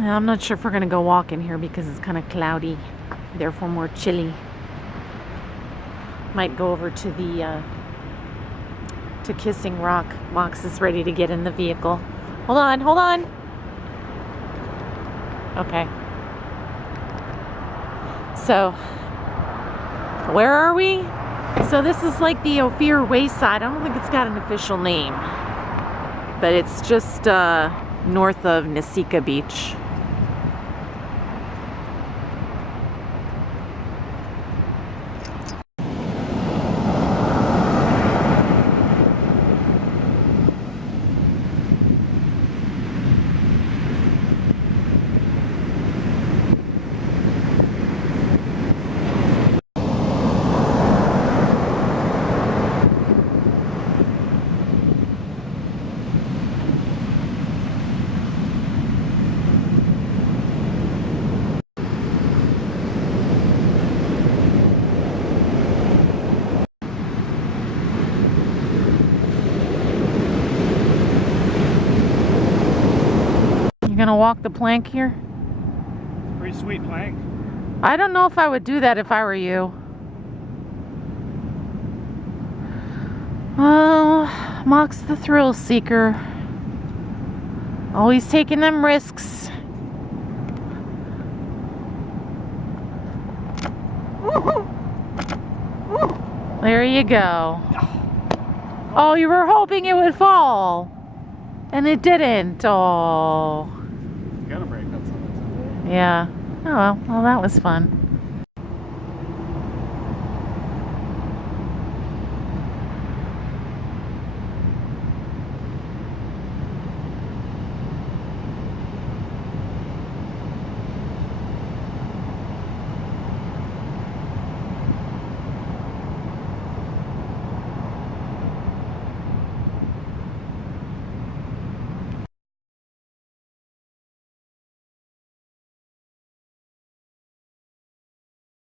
I'm not sure if we're gonna go walk in here because it's kind of cloudy, therefore more chilly. Might go over to the to Kissing Rock. Mox is ready to get in the vehicle. Hold on, hold on. Okay. So, where are we? So this is like the Ophir Wayside. I don't think it's got an official name, but it's just north of Nesika Beach. Gonna walk the plank here? Pretty sweet plank. I don't know if I would do that if I were you. Oh, Mock's the thrill seeker. Always taking them risks. There you go. Oh, you were hoping it would fall. And it didn't. Oh. Gotta break up something. Yeah. Oh well, that was fun.